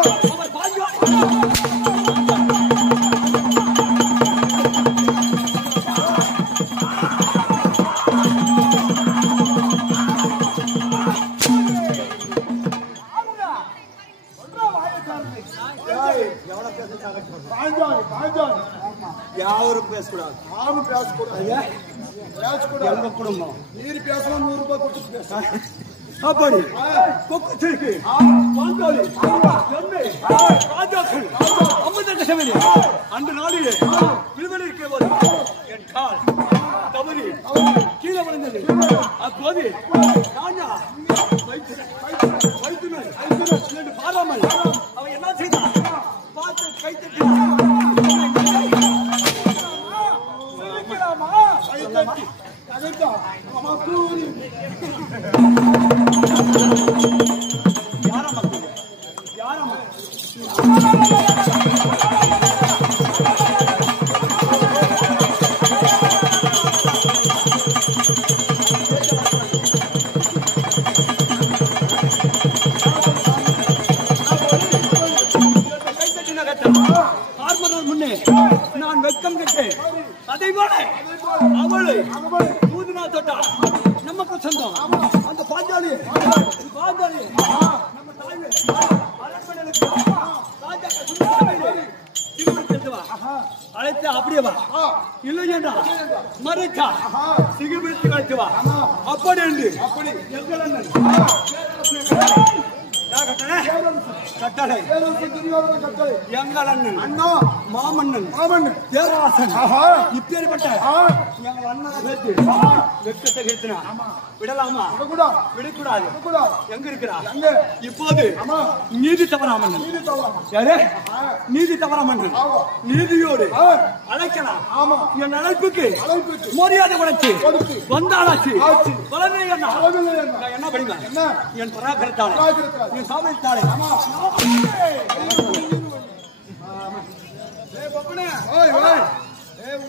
அவர் பாஞ்சாலி யாரும் பேசக்கூடாது. யாரும் பேசக்கூடாது. எங்க குடும்பம் நீர் பேசலாம் 100 ரூபாய் கொடுத்து பேச அப்படி கொக்கு சிறுக்கு பாஞ்சாலி எம்மை ராஜாக்கள் அமிர்த சமணி அந்த நாளிலே விடுதலை இருக்கிற என் கால் தவறி கீழே விழுந்தது. அப்போது ராஜா வைத்துமேல் பாராமல் அவன் என்ன செய்தான் பார்த்து கை தட்டினான். முன்னே நான் வெட்கம் கட்டேன். அதை போல அவளை தூதினா தொட்டா நமக்கு சொந்தம். அந்த பாஞ்சாலி நம்ம தாய்மை அழைத்த அப்படியே வா, இல்லை என்றா மறைச்சா சிகிபிடித்து கழித்து வா. அப்படி என்று எங்கள் அண்ணன் கட்டளை எங்கள் அண்ணன் அண்ணா மாமன்னன் தேவராசன் இப்பேற்பட்ட எங்கள் அண்ணனை சேர்த்து வெட்கத்தை கேட்சினா விடலாமா? விடக்கூடாது. எங்க இருக்கிறார்? இப்போது நீதி தவறாமன் நீதி தவறாமன் நீதியோடு அழைக்கலாம். என் அழைப்புக்கு மரியாதை கொடுத்து வந்தாளாச்சு. என்ன படிப்பேன்? என் பராக்கிரத்தாலே என் சாமர்த்தியாலே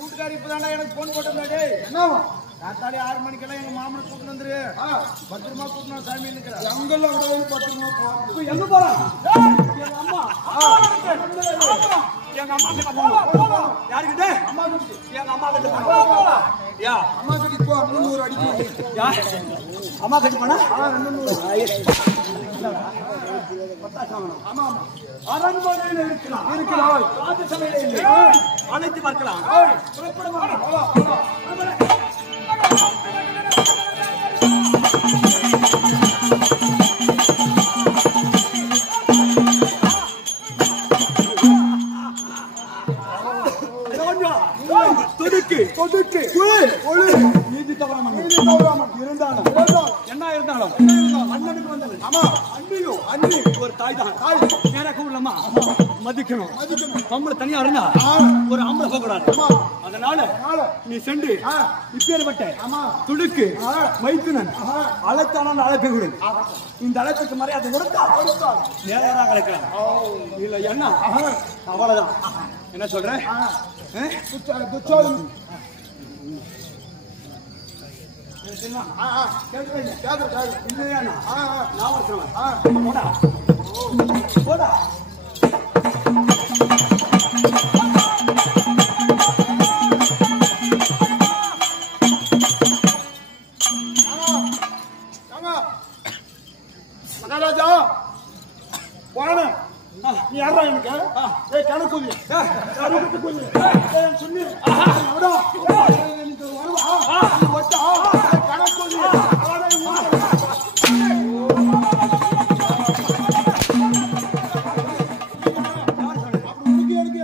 வீட்டுக்காரி இப்பதான்டா எனக்கு போன் போட்டு என்னவா காத்தாடி 6 மணிக்கெல்லாம் எங்க மாமனை கூட்டு வந்துரு. பத்திரமா கூட்டணும் சாமி இருக்கிறேன். எங்கெல்லாம் விட பத்திரமா போ. எங்க போறான்? எங்க அம்மா எங்க அம்மா கிட்ட போகணும். யாருக்கிட்ட? அம்மா கிட்ட. எங்க அம்மா கிட்ட போகணும். யா அம்மா கிட்ட போ. 300 அடிக்கு. யா அம்மா கிட்ட போனா 200. ஆமா அரண்மனையில் இருக்கிறார். ராஜசபையில் அழைத்து பார்க்கலாம். நீதி தவறாமல் இருந்தாலும் என்ன இருந்தாலும் அண்ணனுக்கு வந்தது. ஆமா அண்ணியும் அண்ணி ஒரு தாய் தான். நேராக உள்ளமா மதிக்கணும். நம்மள தனியா இருந்தா ஒரு ஆம்பளை போகக்கூடாது. அதனால நீ சென்று இப்பேற்பட்ட துடுக்கு மைத்துனன் அழைத்தான அழைப்பை கொடு. இந்த அழைப்புக்கு மரியாதை கொடுத்தா நேராக அழைக்கலாம். இல்ல என்ன அவ்வளவுதான். என்ன சொல்ற? போடா மகாராஜா போன நீ யாரா எனக்கு கணக்கு சொல்லி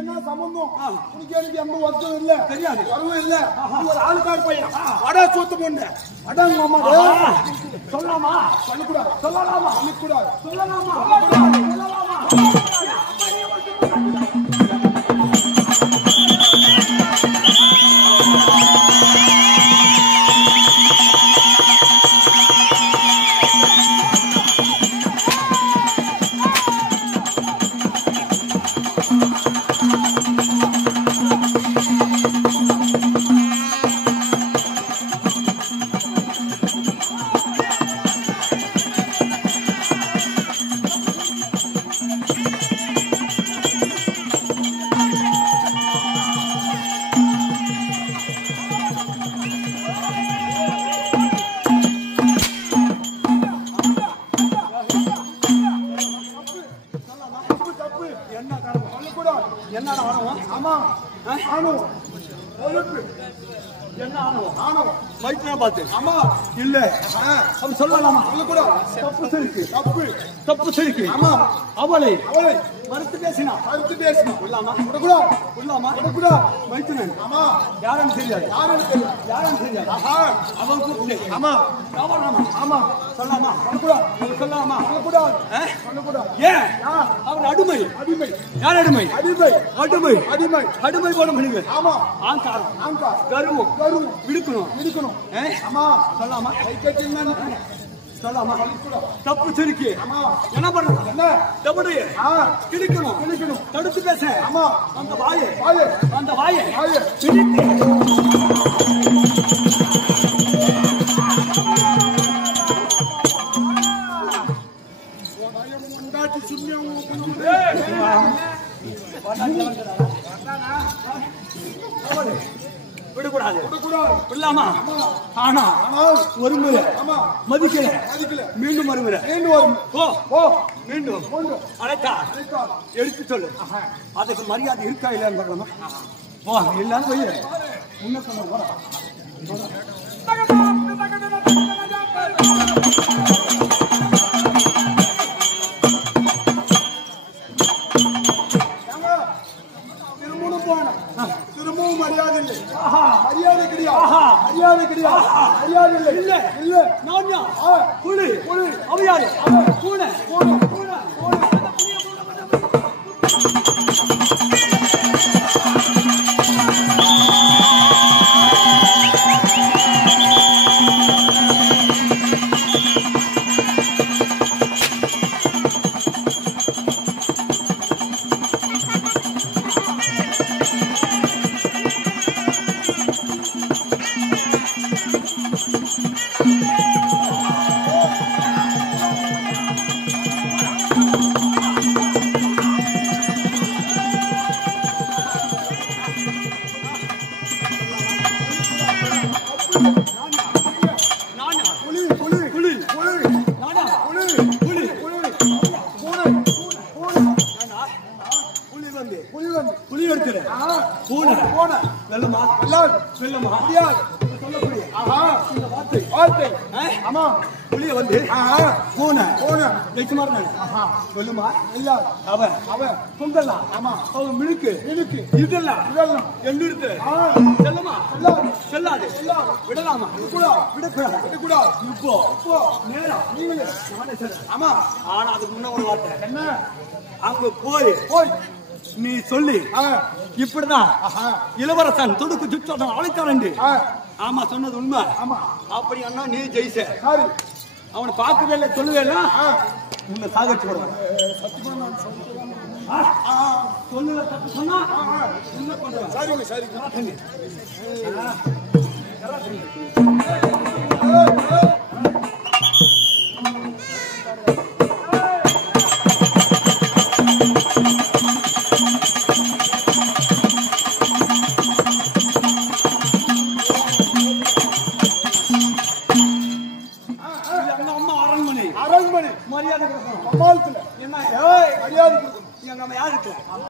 என்ன சம்பந்தம்? உனக்கு எனக்கு எந்த ஒர்க்கும் இல்ல, தெரியாது, வரவும் இல்ல. ஒரு ஆளுக்கார் பையன் அடா சொத்து பொண்ணு அடாங்க அம்மா சொல்லலாமா? சொல்லக்கூடாது. சொல்லலாமா? சொல்லக்கூடாது. சொல்லலாமா? சொல்லலாமா? என்ன ஆணவம்? ஆமா ஆணவம் ஒழுப்பு என்ன ஆணவம்? ஆணவம் வயிற்றுனா பார்த்து ஆமா இல்ல அப்படி சொல்லலாமா? சொல்லக்கூடாது. தப்பு சிரிக்கு தப்பு தப்பு சிரிக்கு ஆமா அவளை அவளை மறுத்து பேசினா கருத்து பேசணும். விடலாமா? விடக்கூடாது. விடலாமா? விடக்கூடாது. வைத்துனன் ஆமா யாருன்னு தெரியாது யாருன்னு தெரியும். யாருன்னு தெரியாது ஆஹா அவன் கூப்பிட்டு ஆமா கவனமா ஆமா சொல்லலாமா? விடக்கூடாது. சொல்லலாமா? சொல்லக்கூடாது. ஆ? சொல்லக்கூடாது. ஏன் அவர் அடிமை அடிமை யார் அடிமை? அடிமை அடிமை அடிமை அடிமை போல மனிதர் ஆமா ஆங்காரம் ஆங்கா கருவம் கருவு விடுக்கணும் இருக்கணும். ஏ? ஆமா சொல்லலாமா? கை கட்டினா சொல்லலாமா? தப்பு சிரிக்கு ஆமா என்ன பண்ணணும்? என்ன தவறு ஆ கிழிக்கணும் கிழிக்கணும். தடுத்து பேச ஆமா அந்த வாயை வாயே அந்த வாயை வாயே உண்டாட்டி சுண்ணியம் விடக்கூடாது விடக்கூடாது. விடலாமா? ஆனா ஆனால் ஒரு முறை ஆமா மதிக்கல மதிக்கல மீண்டும் மறுமுறை மீண்டும் வரும். ஓ ஓ மீண்டும் கொண்டு அழைத்தா அழைத்தார். எடுத்து சொல்லு அதுக்கு மரியாதை இருக்கா இல்லையான்னு பார்க்கலாமா? வா இல்லைன்னு போய் முன்ன சொன்ன போறா ஏங்க, திரும்பவும் போனேன். திரும்பவும் மரியாதை இல்லை. மரியாதை கிடையாது. மரியாதை கிடையாது. மரியாதை இல்லை. இல்ல இல்ல நான் யார்? ஆ, புலி புலி. அவையாரு அவன். பூனை போனேன். பூனை போனேன். நான் யார்? புலி புலி புலி புலி நான் யார்? புலி புலி புலி பூனை பூனை புலி வந்து புலி வந்து புலி எடுத்துரு ஆஹா பூனை போன வெள்ளமா எல்லாரும் வெள்ளமா முடியாது. சொல்லக்கூடிய ஆஹா இந்த வார்த்தை வார்த்தை ஆ? ஆமா புலிய வந்து ஆஹா பூனை போன லட்சுமார் ஆஹா வெள்ளுமா எல்லாரும் அவன் அவன் பொங்கல்லாம் ஆமா அவன் மினுக்கு இருக்கு இதெல்லாம் இதெல்லாம் எண்ணிருத்து ஆ செல்லுமா எல்லாரும் செல்லாது விடலாமா விடக்கூடாது விடக்கூடாது. இப்போ இப்போ நேரம் நீங்களே நானே சொல்றேன் ஆமா ஆனா அதுக்கு முன்ன ஒரு வார்த்தை என்ன அங்க போய் போய் நீ சொல்லி ஆ இப்படிதான் ஆஹா இளவரசன் துடுக்கு சுற்றாட்டம் அழைத்தாரண்டு ஆ ஆமா சொன்னது உண்மை ஆமா அப்படி அண்ணா நீ ஜெயிச்ச சாரி அவனை பார்க்கவே இல்லை சொல்லவே இல்லை ஆ உன்னை சாகச்சு போடுவான் சத்தியமா நான் சொல்றேன். சொல்லல தப்பு சொன்னா என்ன பண்றான் சரிங்க சரிங்க ராசனி. இது எங்க அம்மா அரண்மனை அரண்மனை மரியாதை கொடுக்கணும் கமாலத்துல என்ன ஏய் மரியாதை கொடுக்கணும். எங்க அம்மா யாருக்கு